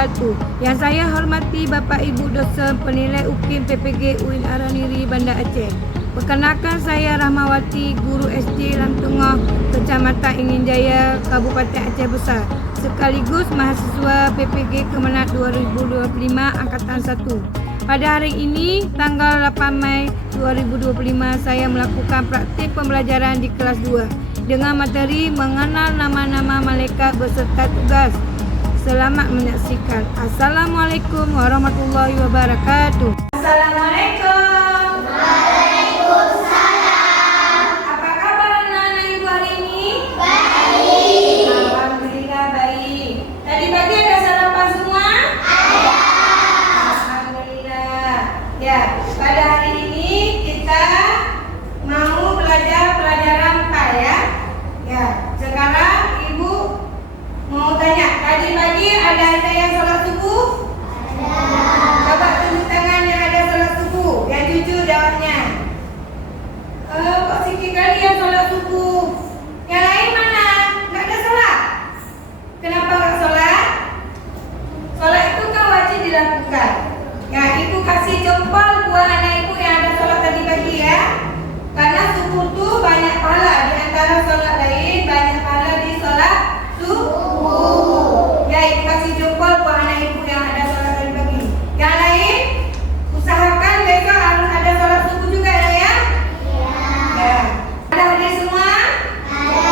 wabarakatuh. Yang saya hormati Bapak Ibu dosen penilai UKIM PPG UIN Araniri Banda Aceh. Perkenalkan saya Rahmawati, guru SD Lantungah, Kecamatan Ingin Jaya, Kabupaten Aceh Besar, sekaligus mahasiswa PPG Kemenat 2025 Angkatan 1. Pada hari ini, tanggal 8 Mei 2025, saya melakukan praktik pembelajaran di kelas 2 dengan materi mengenal nama-nama malaikat beserta tugas. Selamat menyaksikan. Assalamualaikum warahmatullahi wabarakatuh. Assalamualaikum. Waalaikumsalam. Apa kabar anak-anak ibu hari ini? Baik. Alhamdulillah baik. Tadi pagi ada sarapan semua? Ada. Alhamdulillah. Ya, pada hari ini kita mau belajar pelajaran PAI ya. Ya, sekarang ibu mau tanya, tadi pagi ada yang sholat subuh? Ada. Coba tunjuk tangan yang ada sholat subuh, yang jujur jawabnya. Kok sikit kali yang sholat subuh? Yang lain mana? Nggak ada sholat? Kenapa nggak sholat? Sholat itu kan wajib dilakukan. Ya, ibu kasih jempol buat anak ibu yang ada sholat tadi pagi ya. Karena subuh tuh banyak pahala, di antara sholat lain banyak pahala di sholat subuh. Ya, ibu kasih jempol buat anak ibu yang ada sholat tadi pagi. Yang lain, usahakan besok harus ada sholat subuh juga ya. Ya. Ada hadir semua? Ada.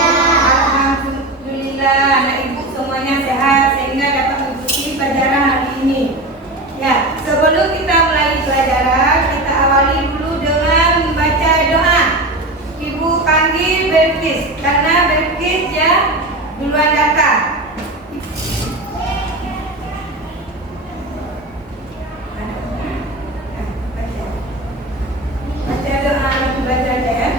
Alhamdulillah, anak ibu semuanya sehat sehingga dapat mengikuti pelajaran hari ini. Ya, sebelum kita mulai pelajaran, kita awali dulu dengan membaca doa. Ibu panggil Belkis karena Belkis ya duluan datang. Baca doa, ibu baca aja ya.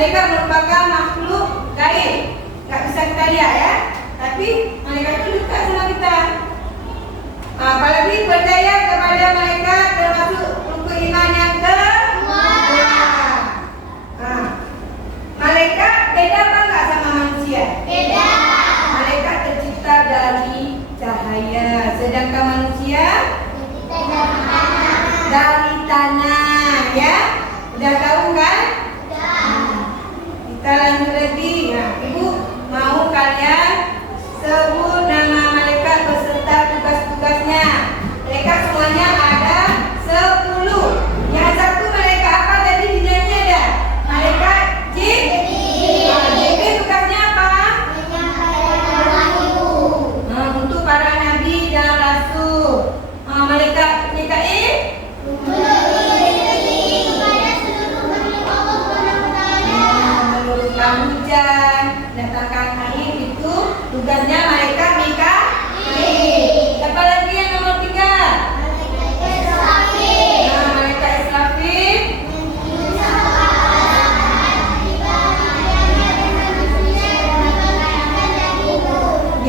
malaikat merupakan makhluk gaib, nggak bisa kita lihat ya. Tapi malaikat itu dekat sama kita. Apalagi percaya kepada malaikat termasuk rukun iman yang kedua. Malaikat beda apa enggak sama manusia? Beda. Malaikat tercipta dari cahaya, sedangkan manusia dari tanah, ya. Udah tahu kan? Kita lanjut lagi. Ibu mau kalian sebut nama malaikat beserta tugas-tugasnya. Malaikat semuanya ada 10. Yang satu malaikat apa tadi dinyanyi ada? Malaikat Jibril. Jibril tugasnya apa? Menyampaikan wahyu. Untuk para nabi dan rasul. Malaikat Mikail menurunkan hujan, datangkan angin, itu tugasnya malaikat Mikail. Siapa lagi yang nomor 3? Malaikat Israfil.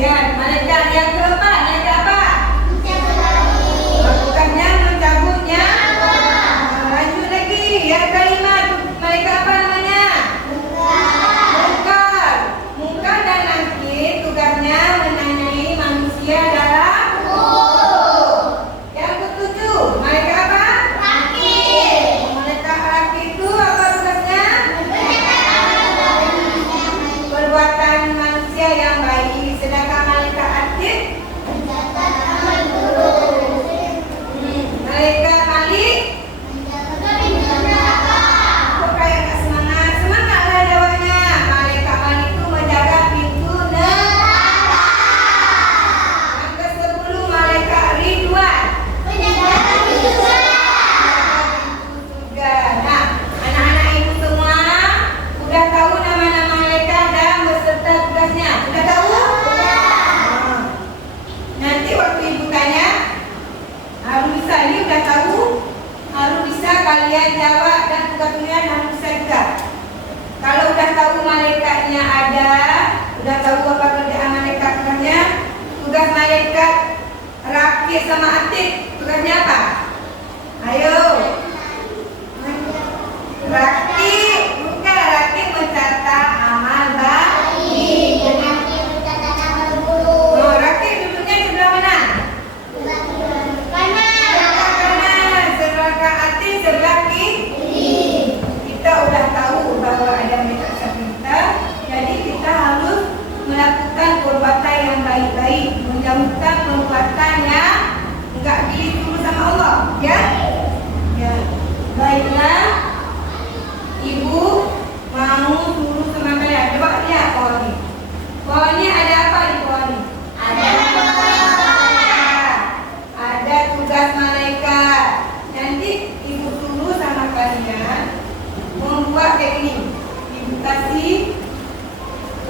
Ya, malaikat yang keempat, malaikat apa? Tugasnya mencabutnya. Lanjut lagi, yang kelima, malaikat apa namanya? Munkar dan Nakir, tugasnya menanyai manusia dalam kubur. Yang ketujuh, malaikat apa? Rakib. Malaikat Rakib itu apa tugasnya? Perbuatan manusia yang baik. Sedangkan malaikat Atid, malaikat Malik, kok kayak gak semangat? Semangatlah jawabnya. Malaikat Malik itu menjaga pintu neraka. Yang ke-10, malaikat Ridwan, menjaga pintu surga. Nah, anak-anak ibu semua udah tahu nama-nama malaikat dan beserta tugasnya. Sudah tahu? Nanti waktu ibu tanya, harus bisa, ini udah tahu, harus bisa kalian jawab dan tugas-tugasnya harus bisa juga. Kalau udah tahu malaikatnya ada, udah tahu apa kerjaan malaikat tugasnya, tugas malaikat Rakib sama Atid tugasnya apa? Ayo. Rakib, bukan Rakib mencatat amal baik. Rakib duduknya sebelah mana? Kanan. Sedangkan Atid sebelah kiri. Kita udah tahu bahwa ada malaikat samping kita, jadi kita harus melakukan perbuatan yang baik-baik, menjauhkan perbuatan yang enggak disuruh sama Allah, ya? Ya. Baiklah. Ibu mau suruh sama kalian. Coba lihat pohon ini. Pohon ini ada apa di pohon ini? Ada tugas malaikat. Nanti ibu suruh sama kalian membuat kayak gini. Ibu kasih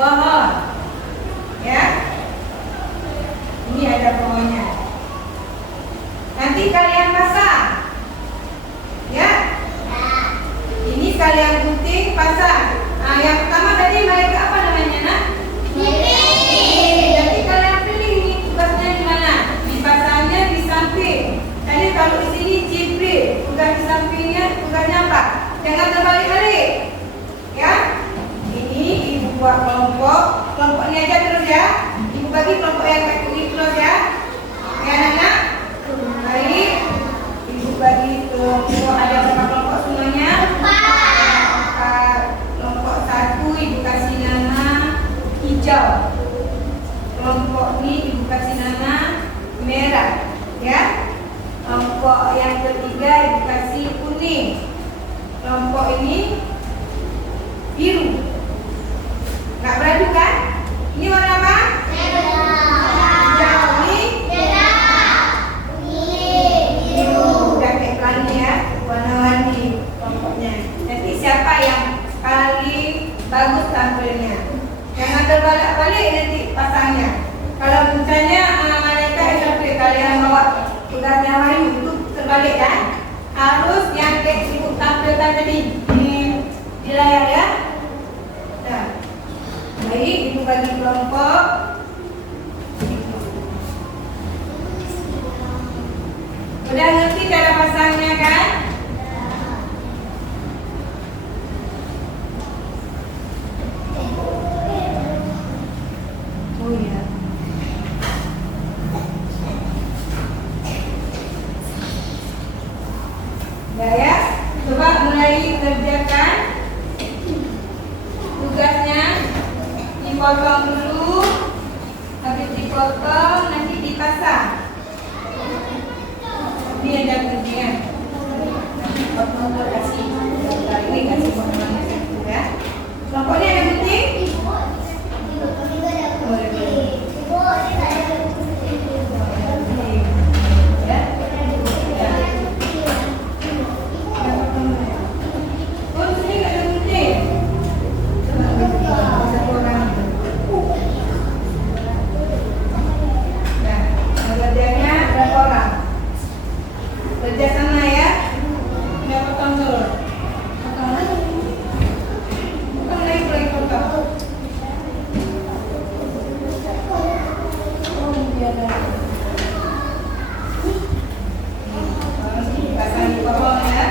pohon, ya. Ini ada pohonnya. Nanti kalian pasang, ya. Ini kalian gunting, pasang. Yang pertama tadi malaikat apa namanya, nak? Jadi kalian pilih ini tugasnya di mana? Dipasangnya di samping. Tadi kalau di sini Jibril, tugas di sampingnya tugasnya apa? Jangan terbalik-balik, ya. Ini ibu buat kelompok ini aja terus ya. Ibu bagi kelompok yang kayak ini terus ya. Ya anak-anak, baik. Ibu bagi kelompok, ada berapa kelompok semuanya? 4. Kelompok 1 ibu kasih nama hijau. Kelompok ini ibu kasih nama merah, ya. Kelompok yang ketiga ibu kasih kuning. Kelompok ini biru. Nggak beradu kan? Ini warna apa? Hijau. Ini biru. Udah kayak pelangi ya, warna-warni kelompoknya. Nanti siapa yang paling bagus tampilnya? Jangan terbalik-balik nanti pasangnya. Kalau misalnya malaikat Israfil kalian bawa tugasnya wahyu itu terbalik kan? Harus yang kayak ibu tampilkan tadi di layar ya. Baik, ibu bagi kelompok. Udah ngerti cara pasangnya kan? Oh iya. Udah ya, coba mulai kerjakan tugasnya. Dipotong dulu, habis dipotong nanti dipasang. Ini ada bagian. Potong dulu kasih. Kali ini kasih potongannya satu ya. Kelompoknya ada gunting? Kerjasama ya. Udah potong dulu. Potong lagi. Potong lagi potong. Oh, dia ada. Pasang di potong ya.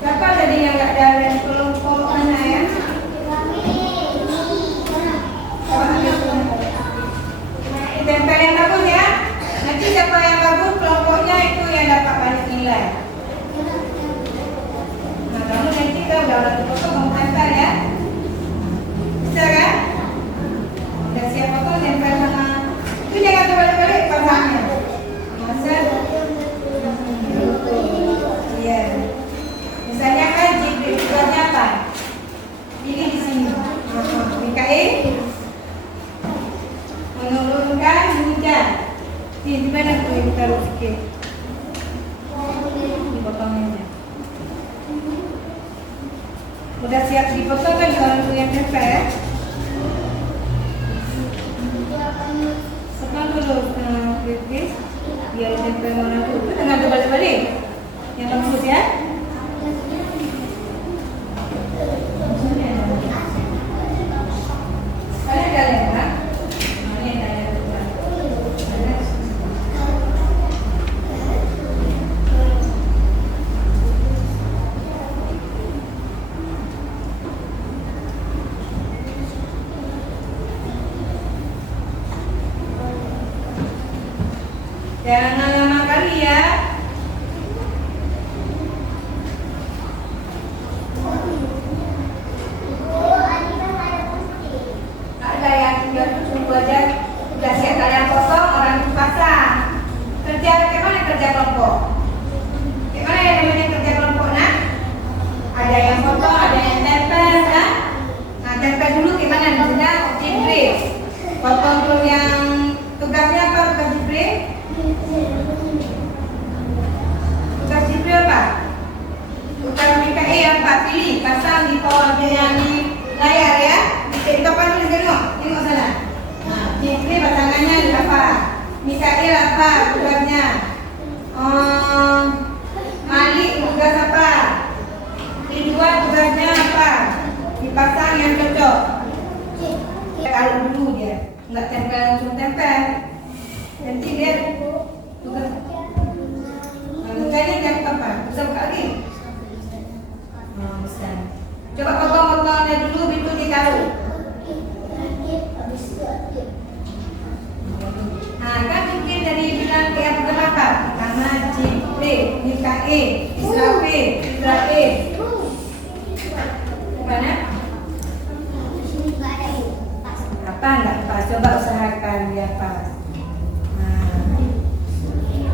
Siapa tadi yang nggak jalan kelompok mana ya? Tempel yang bagus ya. Nanti siapa yang bagus kelompoknya itu yang dapat banyak nilai. Nah kamu nanti kalau udah foto kamu tempel ya. Bisa kan? Udah siap foto tempel sama. Itu jangan terbalik-balik pasangnya. Masa? Iya. Misalnya kan tugasnya apa? Pilih di sini. Mikael menurunkan hujan. Di mana tuh yang taruh sikit? Dipotongnya. Udah siap dipotong kan kalau yang tempel ya? Sekarang dulu guys, biar tempel mana tuh? Itu jangan terbalik-balik. Yang lembut ya. Jangan lama kali ya. Ada yang tinggal tunggu aja. Udah siap kalian kosong, orang itu pasang. Kerja gimana kerja kelompok? Gimana ya namanya kerja kelompok nak? Ada yang potong, ada yang tempel kan? Nah tempel dulu gimana? Misalnya jipri. Potong dulu yang tugasnya apa? Tugas jipri? Tugas jipri apa? Tugas Mikael apa? Pilih, pasang di bawah yang di layar ya. Di depan dulu tengok sana. Nah, jipri pasangannya apa? Mikael apa tugasnya? Malik tugas apa? Kedua tugasnya apa? Dipasang yang cocok. Kalau dulu dia nggak tempel langsung tempel. Nanti dia tugas. Mukanya jangan apa? Bisa buka lagi. Bisa. Coba potong-potongnya dulu, itu ditaruh. Nah, kan mungkin dari bilang kayak berapa? Pertama Jipri, Mikael, Israfil. Mana? Apa enggak pas? Coba usahakan dia pas.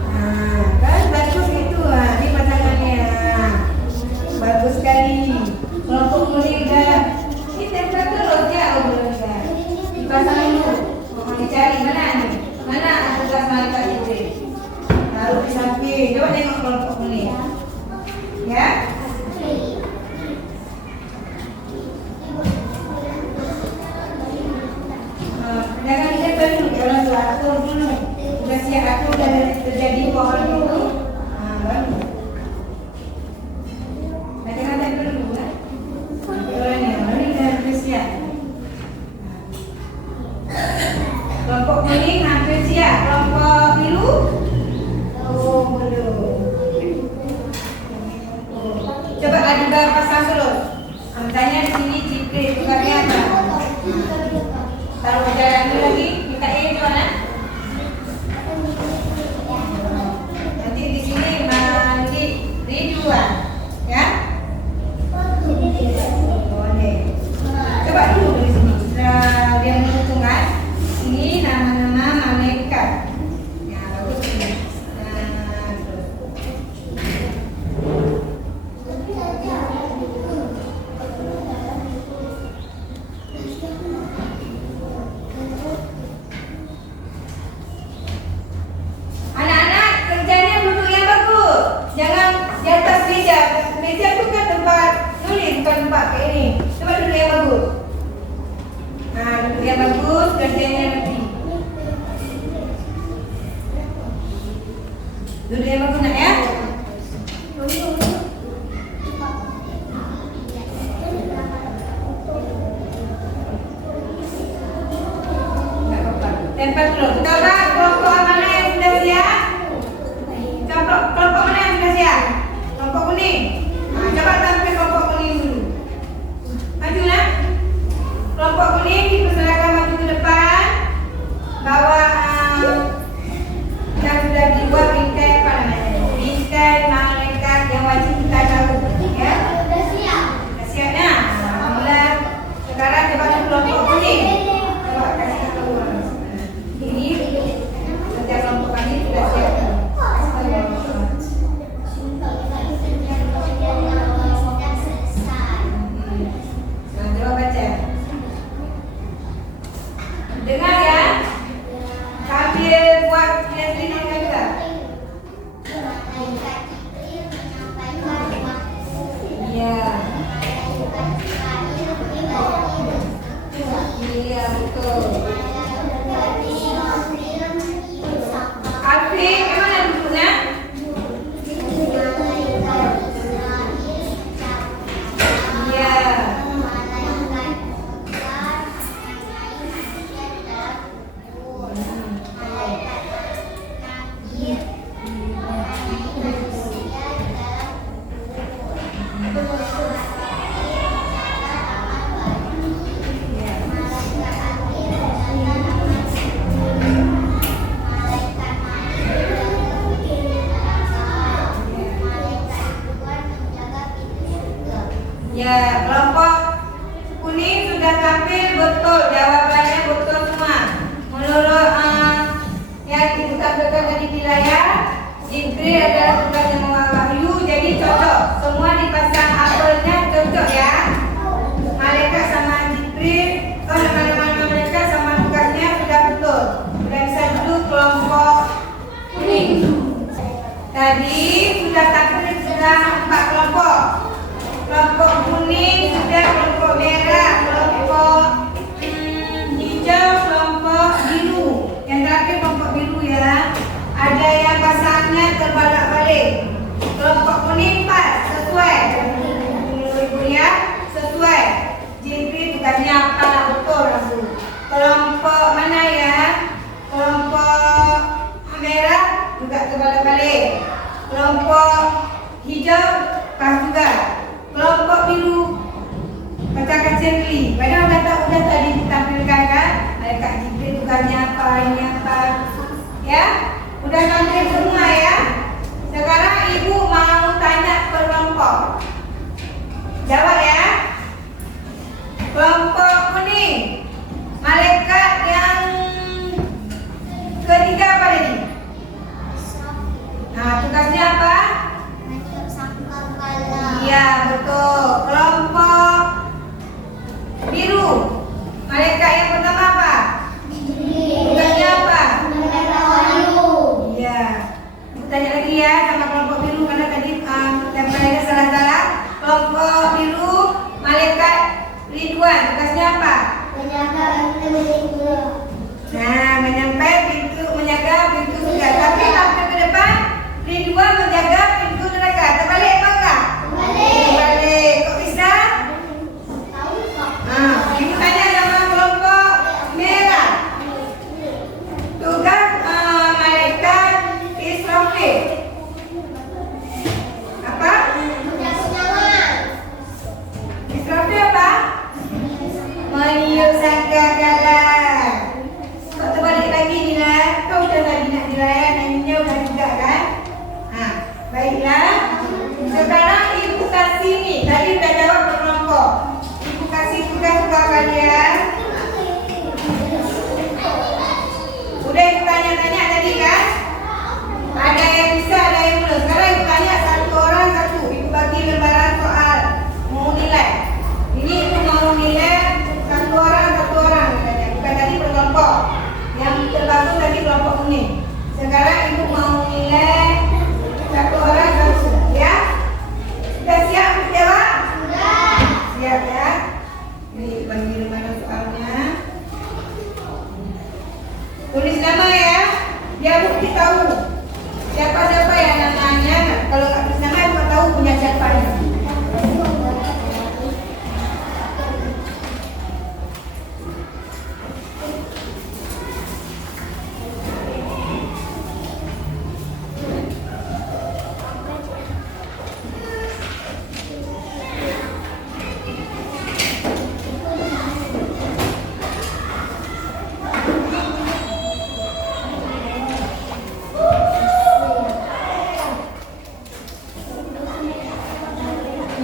Nah, kan bagus gitu. Ini pasangannya. bagus sekali. Kelompok kuning udah. Ini temperatur rojak belum ya? Dipasang dulu. Mau dicari mana nih? Mana tugas malaikat Jibril? Taruh di samping. Coba tengok kelompok kuning. Ya. Jangan ditempel dulu, jangan tuh atur dulu. Udah siap aku udah terjadi pohon dulu. Baru. Nah, jangan tempel dulu kan? Ini udah siap. Kelompok kuning hampir siap. Kelompok biru? Oh, belum. Coba juga pasang terus. Tanya di sini Jibril tugasnya apa? Taruh jalan dulu lagi, minta di mana? Nanti di sini mandi Ridwan, ya? Boleh. Coba dulu dari sini. Setelah dia menghitungkan, ini nama-nama malaikat. Ya, bagus ini. Anak-anak kerjanya duduk yang bagus. Jangan di atas meja. Meja itu kan tempat nulis, bukan tempat kayak ini. Coba duduk yang bagus. Nah, duduk yang bagus, kerjanya nanti. Duduk yang bagus nak ya. Tempel dulu. Coba kelompok mana yang sudah siap? Kelompok mana yang sudah siap? Kelompok kuning. Nah, coba tampil kelompok kuning dulu. Maju nak. Kelompok kuning dipersilakan maju ke depan. Bawa yang sudah dibuat bingkai apa namanya? Bingkai malaikat yang wajib kita tahu. Ya. Sudah siap. Sudah siap nah. Alhamdulillah. Sekarang coba kelompok kuning. Coba kasih tahu. Ini setiap kelompok kami sudah siap. Nah, coba baca. Dengar ya. Sambil buat yang sini juga. Iya. Iya betul. Afif, mana duduknya? Iya. Ya, kelompok kuning sudah tampil betul, jawabannya betul semua. Menurut yang ibu tampilkan tadi wilayah, Jibril adalah tugas yang membawa wahyu, jadi cocok. Semua dipasang apelnya cocok ya. Malaikat sama Jibril, nama-nama mereka sama tugasnya sudah betul. Sudah bisa duduk kelompok kuning. Tadi sudah tampil sudah 4 kelompok. Kelompok kuning sudah, kelompok merah, kelompok hijau, kelompok biru. Yang terakhir kelompok biru ya. Ada yang pasangnya terbalik-balik. Kelompok kuning pas, sesuai. Ibu ya, sesuai. Jibril tugasnya apa betul langsung. Kelompok mana ya? Kelompok merah juga terbalik-balik. Kelompok hijau pas juga. Kelompok biru bacakan sendiri. Padahal udah tadi ditampilkan kan. Malaikat Jibril tugasnya apa, ini apa. Ya, udah tampil semua ya. Sekarang ibu mau tanya per kelompok. Jawab ya. Kelompok kuning. Malaikat yang ketiga apa tadi? Nah, tugasnya apa? Iya betul. Malaikat yang pertama apa? Tugasnya apa? Iya. Aku tanya lagi ya sama kelompok biru karena tadi mereka salah-salah. Kelompok biru, malaikat Ridwan, tugasnya apa? Nah, menjaga pintu surga. Tapi langkah ke depan, Ridwan menjaga pintu neraka. Terbalik apa enggak? Terbalik. Kok bisa? Ibu tanya sama kelompok merah. Tugas malaikat Israfil apa? Israfil apa? Meniup sangkakala. Kok terbalik lagi Nila? Kau udah tadi nak dilayan, nyanyinya udah juga kan? Baiklah. Sekarang ibu kasih nih. Tadi udah jawab berkelompok. Ibu kasih tugas buat kalian. Udah ibu tanya-tanya tadi kan? Ada yang bisa, ada yang belum. Sekarang ibu tanya satu orang satu. Ibu bagi lembaran soal. Mau nilai. Ini ibu mau nilai satu orang. Bukan tadi berkelompok. Yang terbagus tadi kelompok kuning. Sekarang ibu mau nilai satu orang satu. Ya? Sudah siap untuk jawab? Sudah. Siap ya? Ini bagi lembaran soalnya. Tulis nama ya. Biar bukti tahu siapa-siapa yang namanya. Kalau nggak tulis nama, ibu tahu punya siapa ya.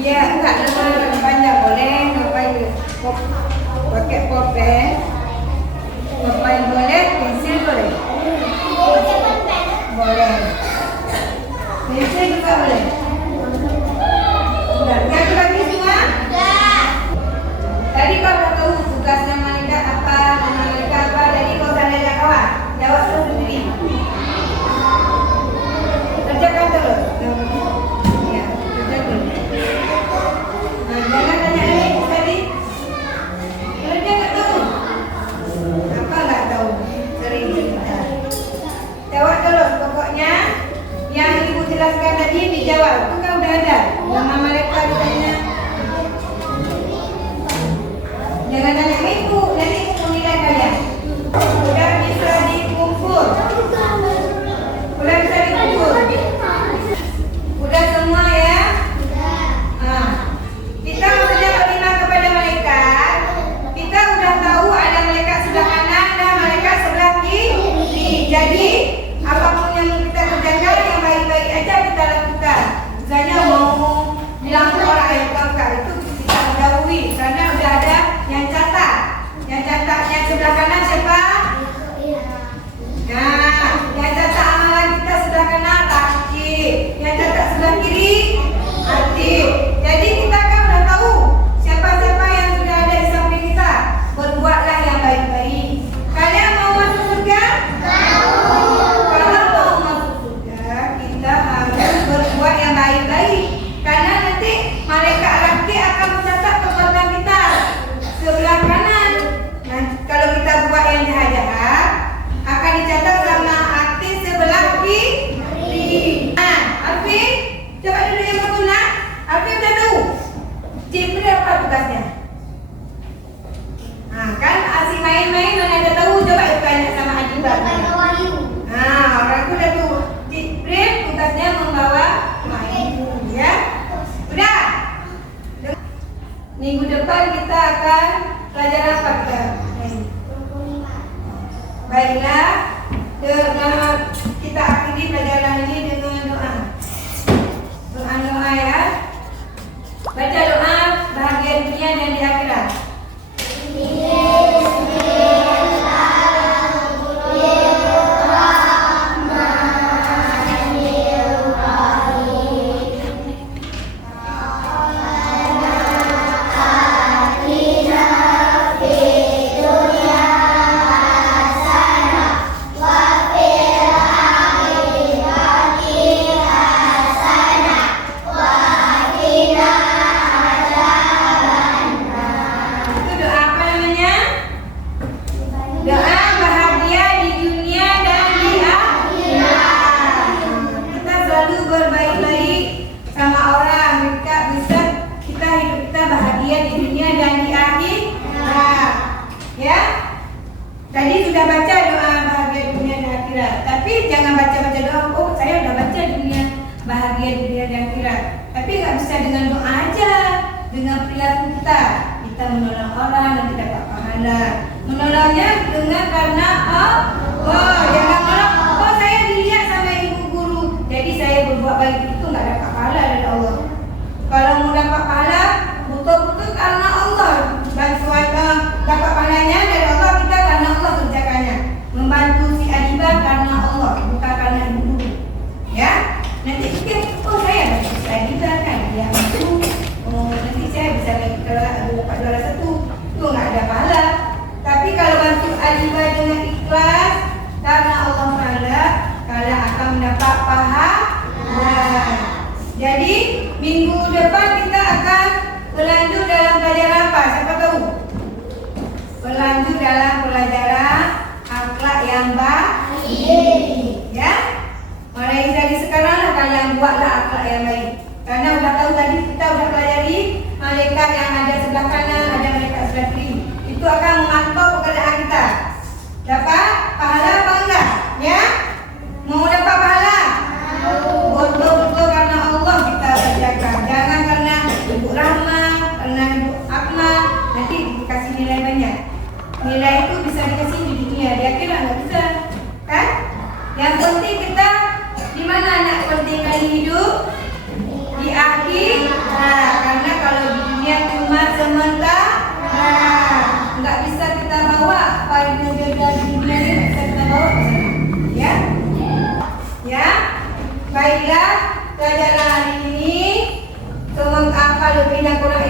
Ya, enggak ada panjang boleh, pakai pulpen, pulpen boleh, pensil boleh, boleh, pensil juga boleh. Sudah, yang lagi semua? Tadi kau udah tahu tugasnya malaikat apa, jadi kau tanya kawan, jawab sendiri. Kerjakan terus. Ya, kerjakan. Jangan tanya lagi tadi. Kalau dia nggak tahu, apa nggak tahu? Sering cerita. Jawab terus. Pokoknya yang ibu jelaskan tadi dijawab. Itu kan udah ada. Nama malaikat ditanya. Jangan tanya ibu. Nanti ibu nilai kalian. Udah bisa dikumpul. Udah bisa dikumpul. Udah semua ya. Kita sudah terima kepada malaikat. Kita sudah tahu ada malaikat sebelah kanan dan malaikat sebelah kiri. Jadi apapun yang kita kerjakan yang baik-baik aja kita lakukan. Misalnya mau bilang ke orang yang bukan itu kita dahului karena sudah ada yang catat. Yang catatnya sebelah kanan siapa? Nah, yang catat amalan kita sebelah kanan Aki. Yang catat sebelah kiri Aki. Jadi kita siapa-siapa yang sudah ada di samping kita, berbuatlah yang baik-baik. Kalian mau masuk surga? Kalau mau masuk surga, kita harus berbuat yang baik-baik. Karena nanti malaikat laki akan mencatat perbuatan kita sebelah kanan. Nah, kalau kita buat yang jahat-jahat, akan dicatat sama hati sebelah kiri. Nah, Alfi, coba dulu yang berguna. Alfi udah tahu Jibril apa tugasnya? Kan asik main-main mana ada tahu, coba tanya sama Haji Baru. Orang itu udah tahu. Jibril tugasnya membawa wahyu, ya. Udah. Minggu depan kita akan belajar apa kita? Baiklah, kita akhiri pelajaran ini dengan doa. Doa ya. Baca doa bahagia dunia dan di akhirat. Tadi sudah baca doa bahagia dunia dan akhirat. Tapi jangan baca-baca doa, oh saya udah baca dunia bahagia dunia dan akhirat. Tapi nggak bisa dengan doa aja, dengan perilaku kita. Kita menolong orang dan tidak dapat pahala. Menolongnya dengan karena Allah. Jangan menolong, oh saya dilihat sama ibu guru, jadi saya berbuat baik, itu nggak dapat pahala dari Allah. Kalau mau dapat pahala, betul-betul karena Allah. Bantuan dapat pahalanya dari Allah, kita karena Allah kerjakannya. Membantu si Adibah karena Allah, bukan karena ibu guru. Ya, nanti kita, oh saya bantu si Adibah kan, dia mampu. Oh nanti saya bisa lagi kalau dapat juara satu, itu nggak ada pahala. Tapi kalau bantu Adibah dengan ikhlas karena Allah Taala, kalian akan mendapat pahala. Jadi minggu depan kita akan berlanjut dalam pelajaran apa? Siapa tahu? Berlanjut dalam pelajaran akhlak yang baik. Ya, mulai dari sekarang lah kalian buatlah akhlak yang baik. Karena udah tahu tadi kita udah pelajari malaikat yang ada sebelah kanan, ada malaikat sebelah kiri. Itu akan memantau pekerjaan kita. Dapat pahala apa enggak? Ya, mau dapat pahala? Betul-betul karena Allah kita kerjakan. Jangan karena Ibu Rahma, karena Ibu Akmal, nanti dikasih nilai banyak. Nilai itu bisa dikasih di dunia, di akhirat nggak bisa, kan? Yang penting kita di mana anak penting kali hidup? Di akhir. Nah, karena kalau di dunia cuma sementara, nggak bisa kita bawa apa yang ada di dunia ini, nggak bisa kita bawa ke sana. Ya, ya. Baiklah, pelajaran hari ini menghafal lebihnya Quran